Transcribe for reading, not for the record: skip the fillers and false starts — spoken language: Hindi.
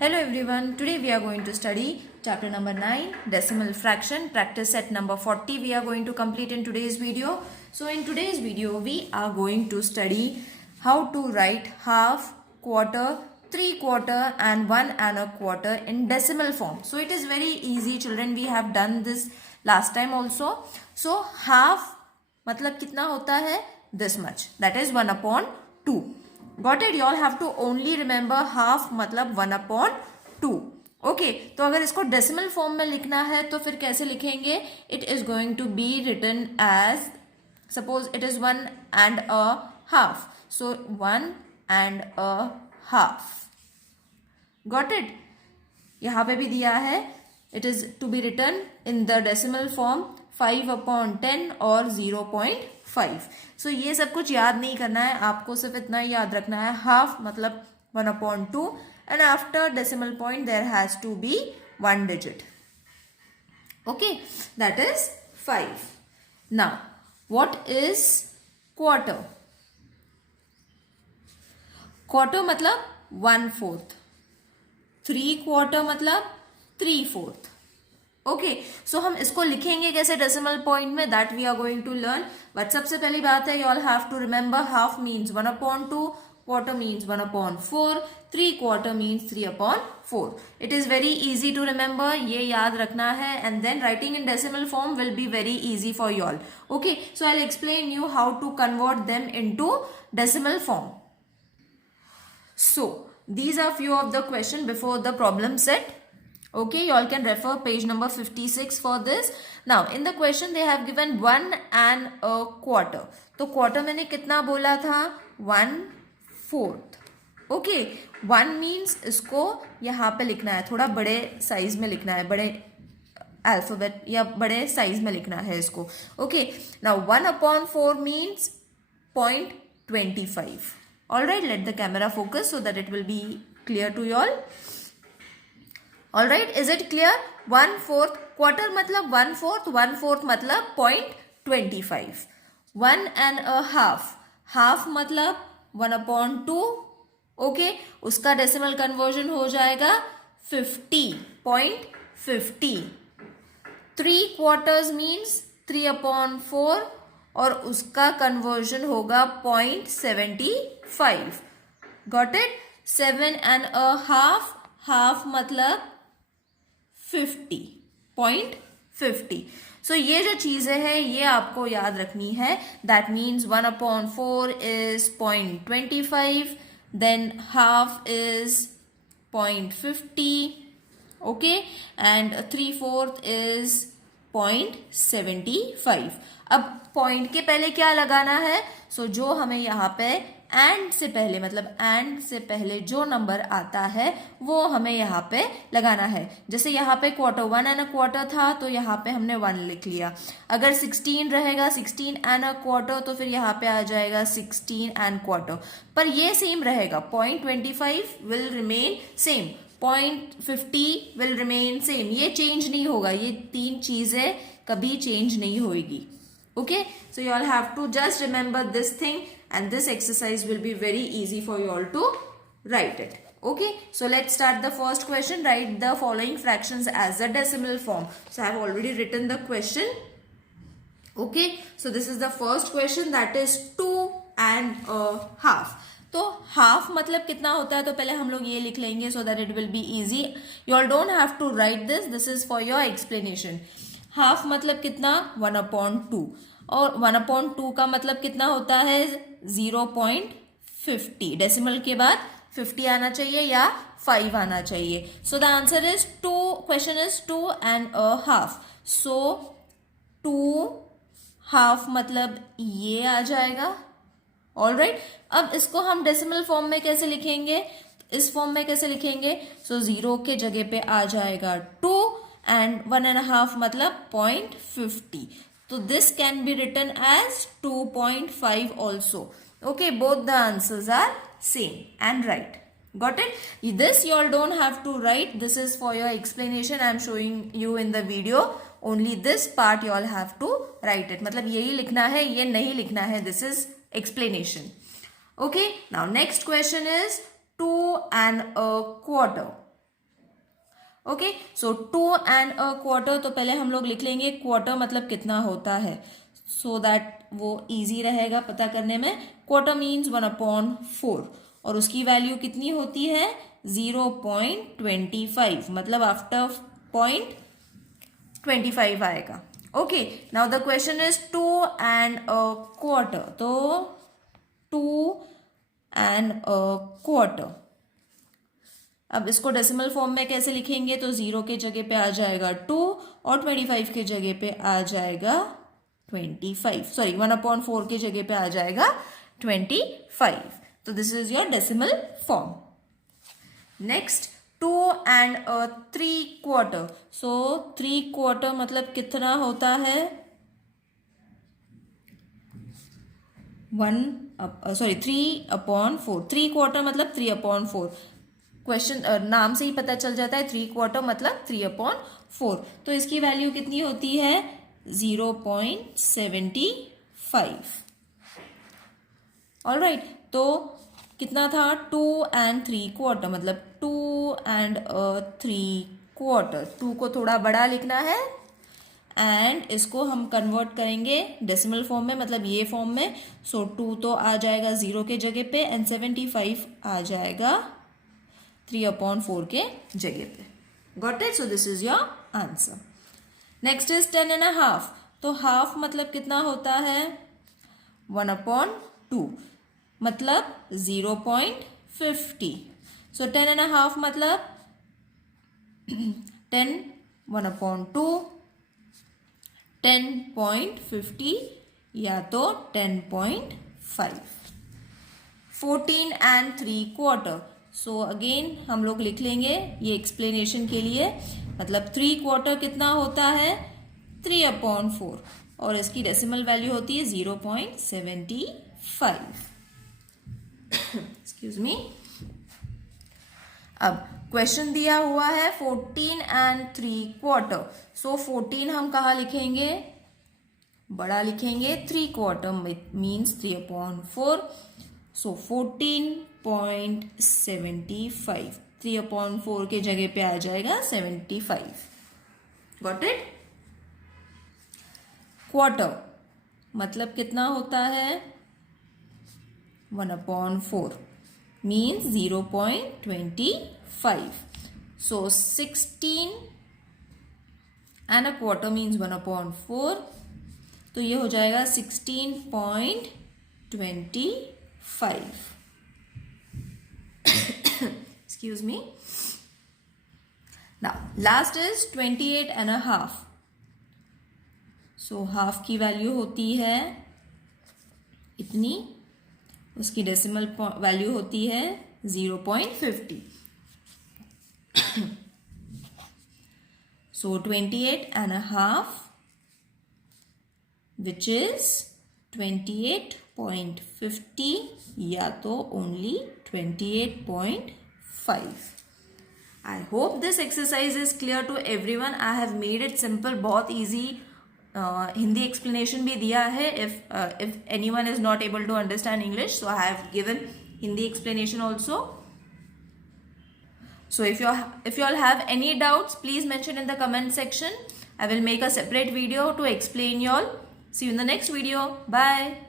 Hello everyone, today we are going to study chapter number 9, decimal fraction, practice set number 40 we are going to complete in today's video. So in today's video we are going to study how to write half, quarter, 3/4 and 1 1/4 in decimal form. So it is very easy children, we have done this last time also. So half मतलब कितना होता है, this much, that is 1/2. Got it? You all have to only remember half मतलब 1/2. ओके, तो अगर इसको डेसिमल फॉर्म में लिखना है तो फिर कैसे लिखेंगे? It is going to be written as, suppose it is 1 1/2. So 1 1/2. Got it? यहां पे भी दिया है, it is to be written in the decimal form 5/10 और 0.5. सो ये सब कुछ याद नहीं करना है, आपको सिर्फ इतना ही याद रखना है, हाफ मतलब 1/2 and after decimal point there has to be 1 digit. Okay, that is 5. Now what is quarter? Quarter मतलब 1/4. 3/4 मतलब 3/4. ओके, सो हम इसको लिखेंगे कैसे डेसिमल पॉइंट में, that we are going to learn. But सबसे पहली बात है, you all have to remember half means 1/2, quarter means 1/4, 3/4 means 3/4. It is very easy to remember, ये याद रखना है, and then writing in decimal form will be very easy for you all. Okay, so I'll explain you how to convert them into decimal form. So these are few of the question before the problem set. Okay, you all can refer page number 56 for this. Now in the question they have given 1 1/4. तो quarter मैंने कितना बोला था, 1/4. ओके, 1 मीन्स इसको यहाँ पे लिखना है, थोड़ा बड़े साइज में लिखना है, बड़े अल्फाबेट या बड़े साइज में लिखना है इसको. Okay, now 1/4 means 0.25. Alright, let the camera focus so that it will be clear to you all. Alright, is it clear? 1/4, quarter मतलब 1/4, 1/4 मतलब 0.25. 1 1/2, हाफ मतलब 1/2. ओके, उसका डेसिमल कन्वर्जन हो जाएगा 50.50. 3/4 मीन्स 3/4 और उसका कन्वर्जन होगा 0.75. Got it? 7 1/2, हाफ मतलब 50.50. सो ये जो चीजें हैं ये आपको याद रखनी है. That means 1/4 is 0.25, then half is 0.50. okay, and 3/4 is 0.75. अब पॉइंट के पहले क्या लगाना है? सो जो हमें यहाँ पे एंड से पहले मतलब एंड से पहले जो नंबर आता है वो हमें यहाँ पे लगाना है. जैसे यहाँ पे क्वार्टर 1 1/4 था तो यहाँ पे हमने 1 लिख लिया. अगर 16 रहेगा 16 1/4 तो फिर यहाँ पे आ जाएगा 16 1/4. पर ये सेम रहेगा, 0.25 will remain same, 0.50 will remain same, ये चेंज नहीं होगा. ये तीन चीजें कभी चेंज नहीं होगी. Okay, so you all have to just remember this thing and this exercise will be very easy for you all to write it. Okay, so let's start the first question. Write the following fractions as a decimal form. So I have already written the question. Okay, so this is the first question, that is 2 1/2. तो हाफ मतलब कितना होता है, तो पहले हम लोग ये लिख लेंगे so that it will be easy. You all don't have to write this. This is for your explanation. Half मतलब कितना, 1/2 और 1/2 का मतलब कितना होता है, 0.50. डेसिमल के बाद 50 आना चाहिए या 5 आना चाहिए. So the answer is 2. Question is 2 1/2. सो 2/2 मतलब ये आ जाएगा. ऑलराइट, अब इसको हम डेसिमल फॉर्म में कैसे लिखेंगे, इस फॉर्म में कैसे लिखेंगे? सो 0 के जगह पे आ जाएगा 2 and 1 1/2 मतलब 0.50. So this can be written as 2.5 also. Okay, both the answers are same and right. Got it? This you all don't have to write. This is for your explanation. I am showing you in the video. Only this part you all have to write it. मतलब यही लिखना है, ये नहीं लिखना है. This is explanation. Okay. Now next question is 2 1/4. Okay, so 2 and a quarter, तो पहले हम लोग लिख लेंगे क्वार्टर मतलब कितना होता है, सो दैट वो इजी रहेगा पता करने में। क्वार्टर मीन्स 1/4 और उसकी वैल्यू कितनी होती है 0.25, मतलब आफ्टर 0.25 आएगा। Okay, now the question is 2 and a quarter, तो 2 एंड अ क्वार्टर। अब इसको डेसिमल फॉर्म में कैसे लिखेंगे, तो 0 के जगह पे आ जाएगा 2 और 25 के जगह पे आ जाएगा 25, सॉरी 1/4 के जगह पे आ जाएगा 25। तो this is your decimal form. Next 2 and 3 quarter, so 3 quarter मतलब कितना होता है 3/4, 3 क्वार्टर मतलब 3/4। क्वेश्चन नाम से ही पता चल जाता है 3 क्वार्टर मतलब 3/4, तो इसकी वैल्यू कितनी होती है 0.75। ऑलराइट, तो कितना था 2 एंड 3 क्वार्टर, मतलब 2 एंड 3 क्वार्टर। 2 को थोड़ा बड़ा लिखना है एंड इसको हम कन्वर्ट करेंगे डेसिमल फॉर्म में, मतलब ये फॉर्म में। सो 2 तो आ जाएगा 0 के जगह पे एंड 75 आ जाएगा 3/4 के जगह पे। Got it? So this is your answer. Next is 10.5, तो हाफ मतलब कितना होता है 1/2, मतलब 0.50। सो 10.5 मतलब 10 1/2 10.50 या तो 10.5। 14 एंड 3 क्वार्टर, सो अगेन हम लोग लिख लेंगे ये एक्सप्लेनेशन के लिए, मतलब 3 क्वार्टर कितना होता है 3/4 और इसकी डेसिमल वैल्यू होती है 0.75। Excuse me. अब क्वेश्चन दिया हुआ है 14 एंड 3 क्वार्टर, सो 14 हम कहाँ लिखेंगे, बड़ा लिखेंगे, 3 क्वार्टर मीन्स 3/4, सो 14.75, 3/4 के जगह पे आ जाएगा 75। Got it? क्वार्टर मतलब कितना होता है 1/4 means 0.25, so 16 and a quarter means 1/4, तो ये हो जाएगा 16.25। Excuse me. Now last is 28.5, so half की वैल्यू होती है इतनी, उसकी डेसिमल वैल्यू होती है 0.50। So 28.5 which is 28.50 या तो only 28.5। I hope this exercise is clear to everyone. I have made it simple, बहुत easy। हिंदी explanation भी दिया है if anyone is not able to understand English, so I have given Hindi explanation also. So if you all have any doubts, please mention in the comment section. I will make a separate video to explain you all. See you in the next video. Bye.